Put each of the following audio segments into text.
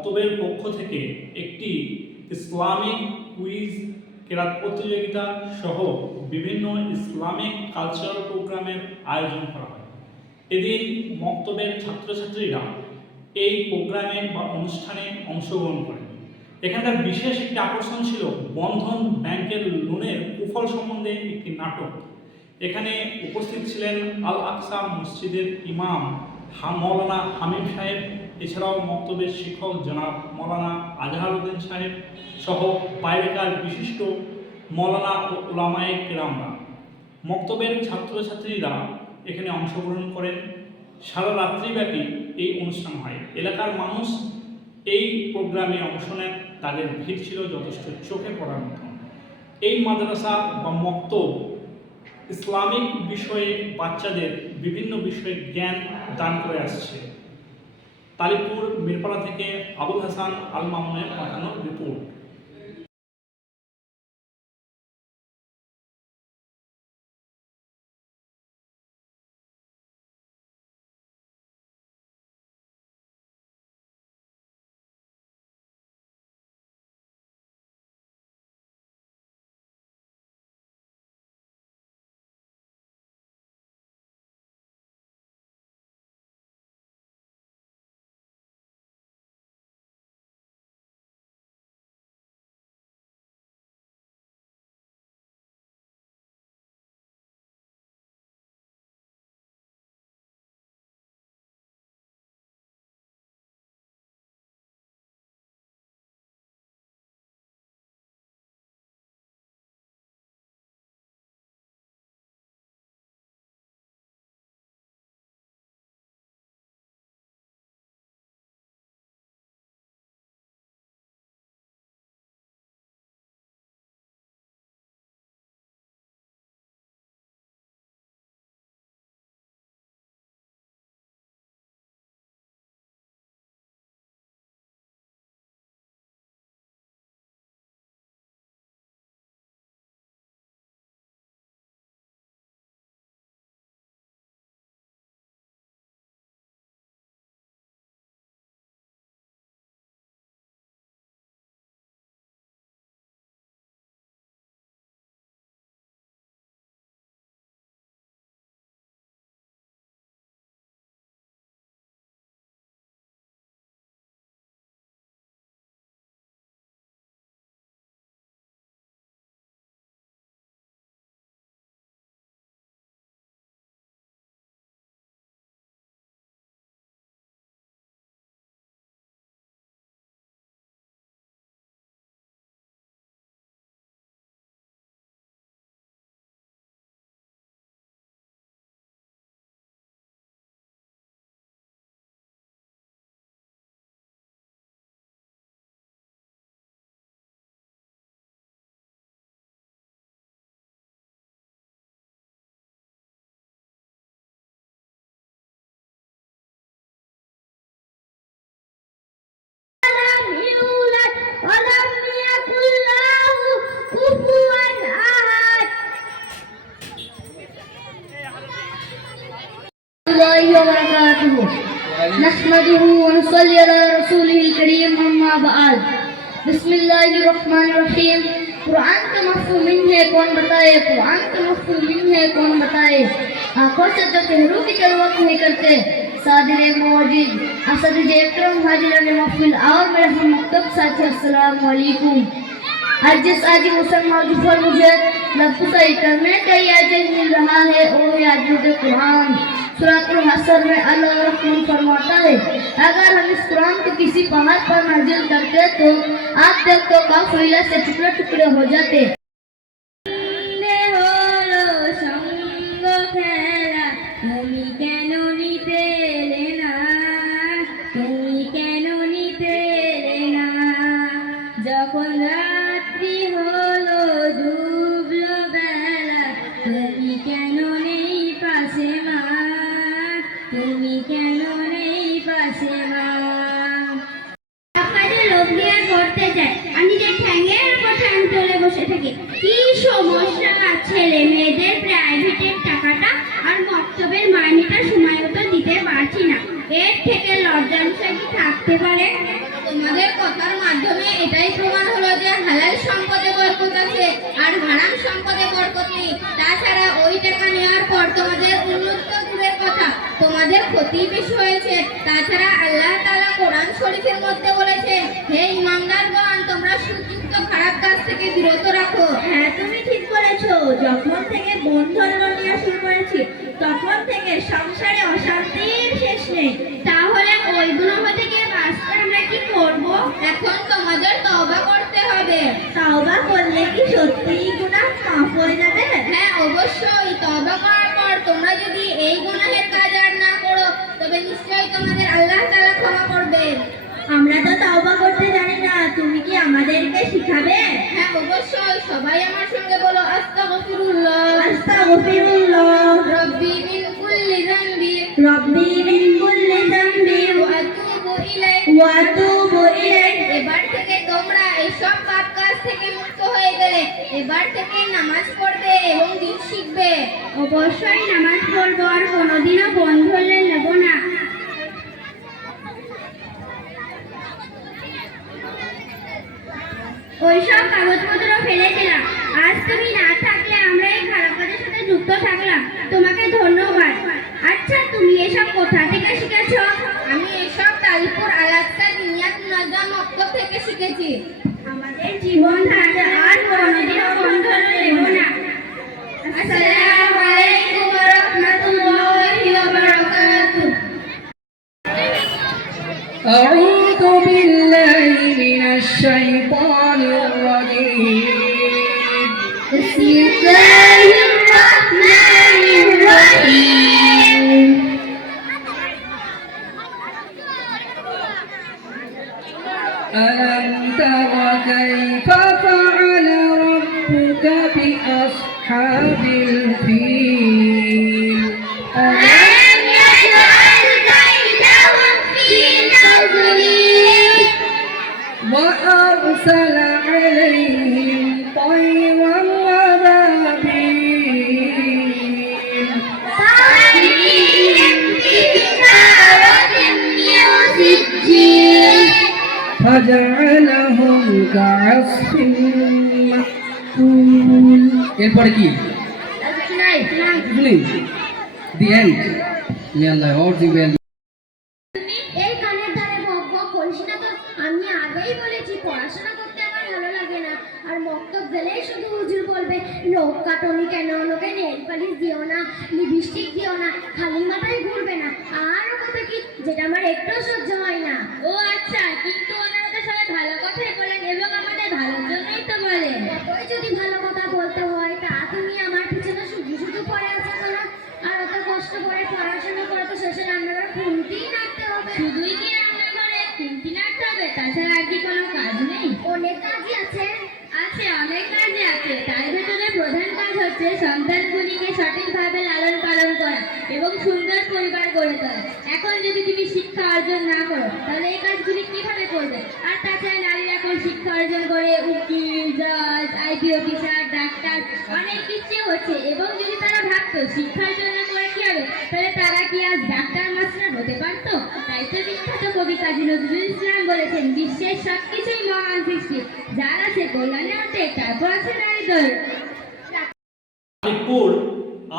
মক্তবের পক্ষ থেকে একটি ইসলামিক কুইজ কেরাত প্রতিযোগিতা সহ বিভিন্ন ইসলামিক কালচারাল প্রোগ্রামের আয়োজন করা হয়। এদিন মক্তবের ছাত্রছাত্রীরা এই প্রোগ্রামে বা অনুষ্ঠানে অংশগ্রহণ করেন। এখানকার বিশেষ একটি আকর্ষণ ছিল বন্ধন ব্যাংকের লোনের কুফল সম্বন্ধে একটি নাটক। এখানে উপস্থিত ছিলেন আল আকসা মসজিদের ইমাম মৌলানা হামিম সাহেব, এছাড়াও মক্তবের শিক্ষক জনাব মৌলানা আজহার উদ্দিন সাহেব সহ বাইরেকার বিশিষ্ট মৌলানা ও উলামায়ে কেরামরা। মক্তবের ছাত্রছাত্রীরা এখানে অংশগ্রহণ করেন। সারা রাত্রিব্যাপী এই অনুষ্ঠান হয়। এলাকার মানুষ এই প্রোগ্রামে অংশ নেন। তাদের ভিড় ছিল যথেষ্ট চোখে পড়ার মতো। এই মাদ্রাসা বা মক্তব ইসলামিক বিষয়ে বাচ্চাদের বিভিন্ন বিষয়ে জ্ঞান দান করে আসছে। তালিপুর মিরপাড়া থেকে আবুল হাসান আল মামুনের পাঠানো রিপোর্ট। नहमदुहु व नुसल्ली अला रसूलिहिल करीम अम्मा बाद। बिस्मिल्लाहिर्रहमानिर्रहीम। कुरान का मफ़हूम है कौन बताए, कुरान का मफ़हूम है कौन बताए। आंखों से तो चेहरों की तलवत नहीं करते। सादिर मौजूद असद अकरम हाजिर महफिल और मेरे हम मकतब साथी अस्सलाम वालेकुम। आज जिस आज मुसलमान पर मुझे लफ्ज़ का इंटरनेट का आज मिल रहा है वो है आज कुरान। सूरह हशर में अल्लाह रहमान फरमाता है, अगर हम इस कुरान को किसी पहाड़ पर नाजिल करते तो आप तक तो काफिला से टुकड़े टुकड़े हो जाते। ছেলে মেয়েদের প্রাইভেটের টাকাটা আর মক্তবের মাইনেটা সময় মতো দিতে পারছি না, এর থেকে লজ্জার বিষয় কি থাকতে পারে? তোমাদের হালাল সম্পদে বরকত আছে আর হারাম সম্পদে বরকত নেই। তাছাড়া ওই টাকা নেওয়ার পর তোমাদের উন্নত দূরের কথা, তোমাদের ক্ষতি বেশি হয়েছে। তাছাড়া আল্লাহ তাআলা কোরআন শরীফের মধ্যে বলেছেন, হে ঈমানদারগণ, তোমরা সুযুক্ত খারাপ কাজ থেকে বিরত রাখো। হ্যাঁ, তুমি ঠিক বলেছো। যখন থেকে বন্ধন নেওয়া শুরু করেছি তখন থেকে সংসারে অশান্তির শেষ নেই। তাহলে ওইগুলো থেকে বাঁচতে আমরা কি করব? এখন তোমাদের তওবা করতে হবে। তাওবা করলে কি সত্যিই গুনাহ মাফ হয়ে যাবে? হ্যাঁ, অবশ্যই। তওবা করার পর তোমরা যদি এই গুনাহের কাজ আর না করো, তবে নিশ্চয়ই তোমাদের আল্লাহ তাআলা ক্ষমা করবেন। আমরা তো তাওবা করতে জানি না, তুমি কি আমাদেরকে শিখাবে? হ্যাঁ, অবশ্যই। সবাই আমার সঙ্গে বলো, আস্তাগফিরুল্লাহ আস্তাগফিরুল্লাহ রব্বি মিন কুল্লি যামবি রব্বি মিন কুল্লি যামবি ওয়া আতুবু ইলাইহি। ওয়া আতুবু ইলাইহি। এবার থেকে তোমরা এইসব পাপ কাজ থেকে মুক্ত হয়ে গেলে এবার থেকে নামাজ পড়বে এবং দিন শিখবে। অবশ্যই নামাজ পড়বো আর কোনোদিনও বন্ধ হলে নেব না। ওইসব কাগজপত্র ফেলে দিলাম। আজ তুমি না থাকলে আমরা এই খারাপ কাজের সাথে যুক্ত থাকলাম। তোমাকে ধন্যবাদ। আচ্ছা, তুমি এসব কোথা থেকে শিখেছ? আমি এসব তালিপুর আল-আকসা দিনিয়াত মুনাজ্জাম মক্তব থেকে শিখেছি। আমাদের জীবন থাকতে আর কোনোদিনও বন্ধ হলে নেব না। আসসালামু আলাইকুম ওয়া রাহমাতুল্লাহি ওয়া বারাকাতুহু। أعوذ بالله من الشيطان الرجيم. بسم الله الرحمن الرحيم. ألم تر كيف فعل ربك بأصحاب الفيل؟ ألم يجعل كيدهم في تضليل وأرسل عليهم طيرا أبابيل ترميهم بحجارة من سجيل فجعلهم كعصف مأكول. এরপরে কি? The end. May Allah hold you well. এই কানের ধারে বক বক করিস না তো। আমি আগেই বলেছি পড়াশোনা করতে আমার ভালো লাগে না। আর মক্তব গেলেই শুধু হুজুর বলবে, লোক কাটনি কেন, লোকে নেল পালিশ দিও না, লিপস্টিক দিও না, খালি মাথায় ঘুরবে না, আরও কত কি, যেটা আমার একটু সহ্য হয় না। ও আচ্ছা, কিন্তু ওনারা তো সবাই ভালো কথাই বলেন এবং আমাদের ভালোর জন্যই তো বলেন। কতই যদি ভালো কথা বলতে হয়, তা তুমি আমার পিছনে শুধু শুধু পড়ে আছো কেন? আর অত কষ্ট করে পড়াশোনা করে তো শেষে রান্নাঘরে খুঁটিই নাড়তে হবে। শুধুই কি রান্না করে খুঁটি নাড়তে হবে? তাছাড়া আর কি কোনো কাজ নেই? অনেক কাজই আছে। আছে, অনেক কাজই আছে। তার ভেতরে প্রধান কাজ হচ্ছে সন্তানগুলিকে সঠিকভাবে লালন পালন করা এবং সুন্দর পরিবার গড়ে তোলা। এখন যদি তুমি শিক্ষা অর্জন না করো, তাহলে এই কাজগুলি কিভাবে করবে? আর তাছাড়া নারীরা এখন শিক্ষা অর্জন করে উকিল, জজ, আইপি অফিসার, ডাক্তার, অনেক কিছু হচ্ছে। এবং যদি তারা ভাবতো শিক্ষা অর্জন না করে কি হবে, তাহলে তারা কি আজ ডাক্তার মাস্টার হতে পারতো? তাই তো বিখ্যাত কবি কাজী নজরুল ইসলাম বলেছেন, বিশ্বের সবকিছুই মহান সৃষ্টি, যার আছে কল্যাণে ওঠে, তারপর আছে নারীদের। তালিপুর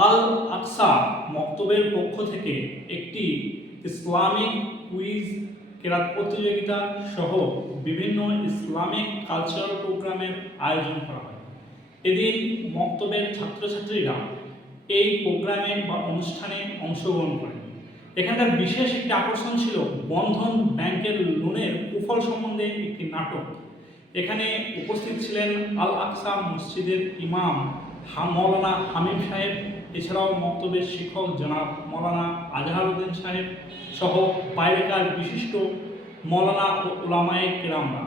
আল আকসা মক্তবের পক্ষ থেকে একটি ইসলামিক কুইজ কেরাত প্রতিযোগিতা সহ বিভিন্ন ইসলামিক কালচারাল প্রোগ্রামের আয়োজন করা হয়। এদিন মক্তবের ছাত্রছাত্রীরা এই প্রোগ্রামে বা অনুষ্ঠানে অংশগ্রহণ করেন। এখানকার বিশেষ একটি আকর্ষণ ছিল বন্ধন ব্যাংকের লোনের কুফল সম্বন্ধে একটি নাটক। এখানে উপস্থিত ছিলেন আল আকসা মসজিদের ইমাম মৌলানা হামিম সাহেব, এছাড়াও মক্তবের শিক্ষক জনাব মৌলানা আজহারউদ্দিন সাহেব সহ বাইরেকার বিশিষ্ট মৌলানা ও উলামায়ে কেরামরা।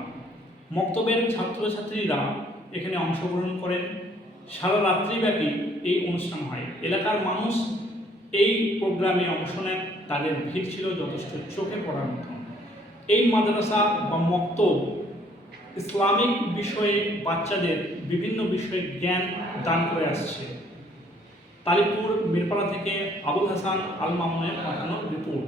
মক্তবের ছাত্রছাত্রীরা এখানে অংশগ্রহণ করেন। সারা রাত্রিব্যাপী এই অনুষ্ঠান হয়। এলাকার মানুষ এই প্রোগ্রামে অংশ নেন। তাদের ভিড় ছিল যথেষ্ট চোখে পড়ার মতো। এই মাদ্রাসা বা মক্তব ইসলামিক বিষয়ে বাচ্চাদের বিভিন্ন বিষয়ে জ্ঞান দান করে আসছে। তালিপুর মিরপাড়া থেকে আবুল হাসান আল মামুনের পাঠানো রিপোর্ট।